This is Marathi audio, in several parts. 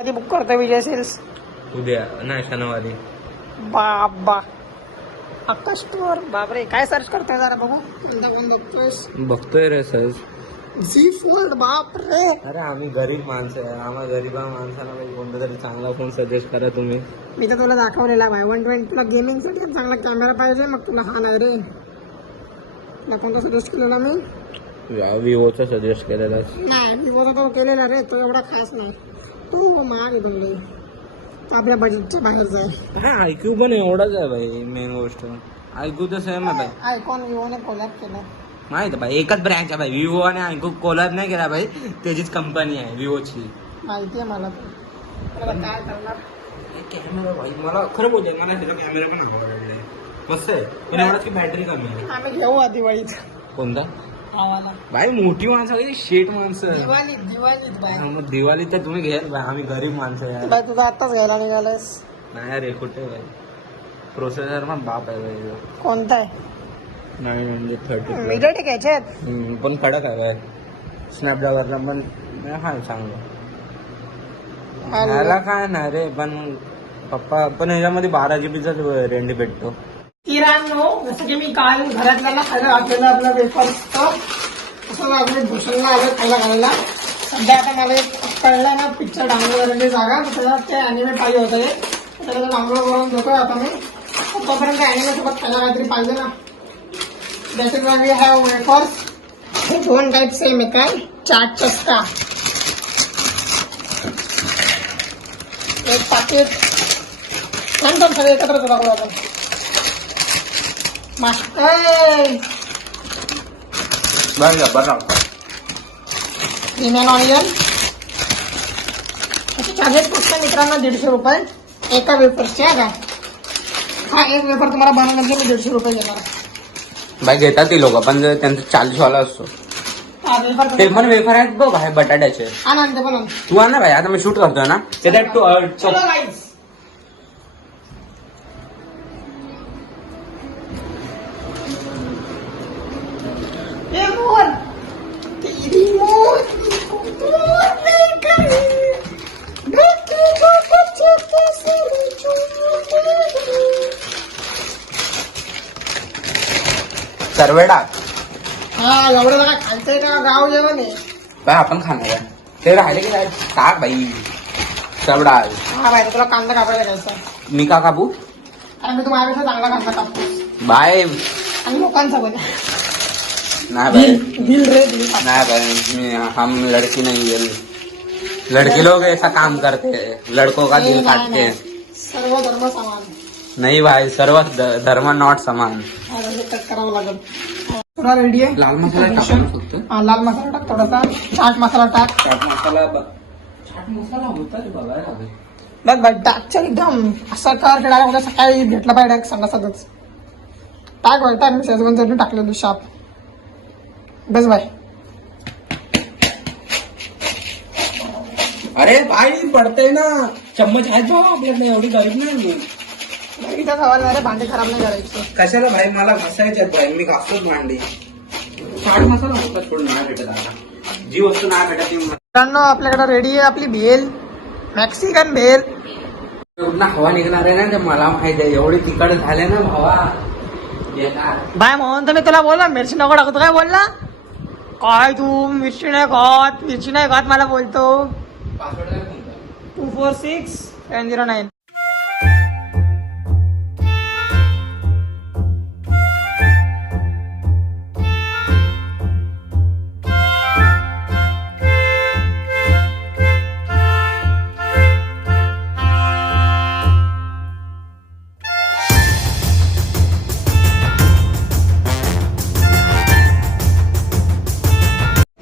कधी बुक करतोय विजय सेल्स? उद्या नाही शनिवारी. बाबा आकाश स्टोअर. बापरे काय सर्च करतोय जरा बघू. कोणता फोन बघतोयस? बघतोय रे सर. Zee fold. बाप रे. अरे आम्ही गरीब माणसं आहे, आम्हाला गरीबा माणसाला कोणता तरी चांगला फोन सजेस्ट करा तुम्ही. मी तर तुला दाखवलेला भाई 120. तुला गेमिंग साठी चांगला कॅमेरा पाहिजे, मग तुला हा नाही रे. तुला कोणता सजेस्ट केलेला मी? विवोचा सजेस्ट केलेला. नाही विवोचा तो केलेला रे, तो एवढा खास नाही. तू महाग आहे तुला, आपल्या बजेटच्या बाहेर जाय. हा IQ पण एवढाच आहे भाई. मेन गोष्ट IQ तर सेम आहे भाई. आयकॉन विवोने कोलॅब केलं माहित आहे भाई, एकच ब्रँच आहे भाई. विवो आणि IQ कोलॅब नाही केला भाई, त्याचीच कंपनी आहे विवोची. माहिती आहे मला. मला काय करणार कॅमेरा भाई, मला खरं बोलतोय, मला त्याचा कॅमेरा पण आवडला. मस्त आहे पण एवढाच की बॅटरी कमी आहे. आम्ही घेऊ आधी दिवाळीत. कोणता आम्हाला भाई? मोठी माणसं वगैरे शेट माणसं. दिवाळीत बाय. मग दिवाळी तर तुम्ही घ्याल भाई, आम्ही गरीब माणसं आहे. बाय तुझा आत्ताच घ्यायला निघालायस? नाही रे कुठे भाई, प्रोसेसर पण बाप आहे भाई. कोणता आहे? 930 मीडियाटेक घ्यायचे पण कडक आहे भाई. स्नॅपड्रॅगनला पण हा चांगलं. ह्याला काय नाही रे, पण पप्पा पण ह्याच्यामध्ये 12 GB रेंज भेटतो. किराणो जसं की मी काल घरातल्याला खायला घातलेलं आपलं वेफर असं लागले भूषणला आलं खायला घालायला. सध्या आता मला एक कळलं ना पिक्चर डाउनलोड करायची जागा, त्याला ते अॅनिमे पाहिजे होतं. त्याला डाउनलोड करून देतोय आता मी. तोपर्यंत अॅनिमे सोबत खायला काहीतरी पाहिजे ना. जसे वी हॅव वेफर्स. हे 2 टाईप सेम आहे काय. चाट चस्का एक पाकिट नंतर सगळे एकत्र दाखवू आपण. प्रीमियम ऑनियन चार्जेस फक्त मित्रांनो 150 रुपये एका वेफरचे. हा एक वेफर तुम्हाला बनवण्याचे मी 150 रुपये घेणार भाई. घेतात ती लोक पण त्यांचा 40 वाला असतो. ते पण वेफर आहेत बघ भाई बटाट्याचे. आनंद पण तू आण ना भाई, आता मी शूट करतोय ना त्याच्यात. सर्वेडा. हा एवढं जरा खायचंय का गाव जेवण आहे भाई, आपण खाणार आहे ते राहिले की नाही टाक भाई. सर्वेडा. हा बाय तुला कांदा कापायला घ्यायचा. मी का कापू? आणि मी तुम्हाला चांगला कांदा कापतो बाय. आणि लोकांचा पण नाही भाई, दिल रे दिल. नहीं भाई, हम लड़की नहीं है. लड़के लोग ऐसा काम करते हैं, लड़कों का दिल काटते हैं. सर्व धर्म समान नहीं भाई, सर्व धर्म नॉट समान. कट करावं लागेल. थोडा रेडी आहे. लाल मसाला टाकू शकतो. हा लाल मसाला टाक थोडासा. चाट मसाला टाक. चाट मसाला होता रे बाबा. बघ बघ टाक एकदम असा कार खेळायला उद्या सकाळी भेटला पाहिजे डायरेक्ट संडासातच. टाक बाय टाक. मी शेजवान चटणी टाकलेली शाप. बस बाय. अरे भाई पडतंय ना. चम्मच आहेत बाबा आपल्याकडे, एवढी गरीब नाही. इथं सवाल नाही रे, भांडे खराब नाही करायचे. कशाला भाई, मला घासायचे भाई, मी घासतोच भांडी. चाट मसाला होता थोडं नाही भेटत आता. जी वस्तू नाही भेटत ती मित्रांनो आपल्याकडे रेडी आहे आपली भेल. मॅक्सिकन भेल. हवा निघणार आहे ना, ते मला माहित आहे. एवढी तिखट झाले ना भावा. बाय म्हणून तर मी तुला बोलला मिरची नको टाकू. तू काय बोलला? काय तू मिरची नाही खात मला बोलतो. 246709.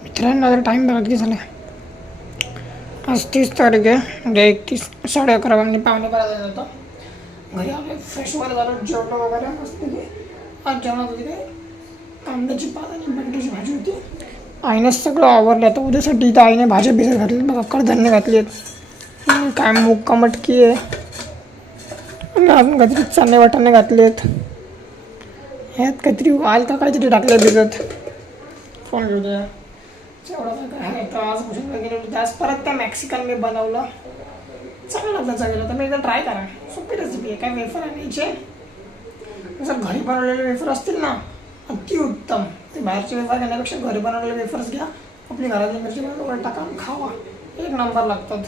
मित्रांनो टाइम बघा किती झाला. आज 30 तारीख आहे. म्हणजे 31 11:30 वाजता 11:45 जातो घरी. आले फ्रेश वगैरे झालं, जेवण वगैरे मस्त. आज जेवणात होती काय कांद्याची पात आणि बटाट्याची भाजी होती. आईने सगळं आवरलं. आता उद्यासाठी इथं आईने भाज्या भिजत घातली बघा. कडधान्य घातली आहेत. काय मुक्का मटकी आहे. अजून काहीतरी चणे वाटाणे घातलेत. ह्यात काहीतरी वाल का काहीतरी टाकलं भिजत. फोन घेऊ द्या. आज परत त्या मॅक्सिकन मी बनवलं. चांगलं लागतं चवीला. तर मी एकदा ट्राय करा. सोपी रेसिपी आहे. काय वेफर आणायचे, जर घरी बनवलेले वेफर असतील ना अतिउत्तम. ते बाहेरचे वेफर घेण्यापेक्षा घरी बनवलेले वेफर्स घ्या. आपली घरातली मिरची वगैरे टाका आणि खावा. एक नंबर लागतात.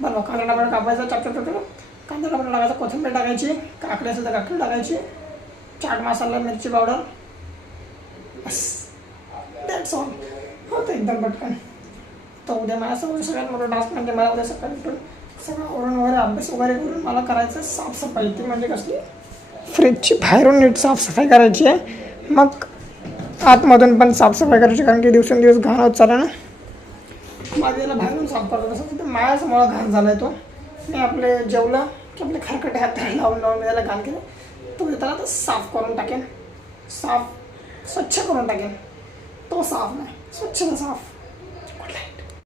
बरं कांदा टमाटर कापायचा चाप कांदा टमाटर टाकायचा, कोथिंबीर टाकायची, काकडी असेल तर काकडी टाकायची, चाट मसाला, मिरची पावडर, बस दॅट्स ऑल. होतं एकदम पटकन. तर उद्या मला सगळ्यात मोठं टास्क म्हणजे मला उद्या सकाळी उठून सगळं आवरून वगैरे अभ्यास वगैरे करून मला करायचं साफसफाई. ती म्हणजे कसली, फ्रीजची बाहेरून नीट साफसफाई करायची आहे. मग आतमधून पण साफसफाई करायची, कारण की दिवसेंदिवस घाण होत चालला ना. माझ्या याला बाहेरून साफ करतो. तसं तर माझ्यासमोर घाण झाला आहे तो. मी आपले जेवलं की आपले खरकटे हात लावून मी त्याला घाण केलं. तो त्याला तर साफ करून टाकेन. स्वच्छ करून टाकेन. तो साफ नाही, स्वच्छ साफ.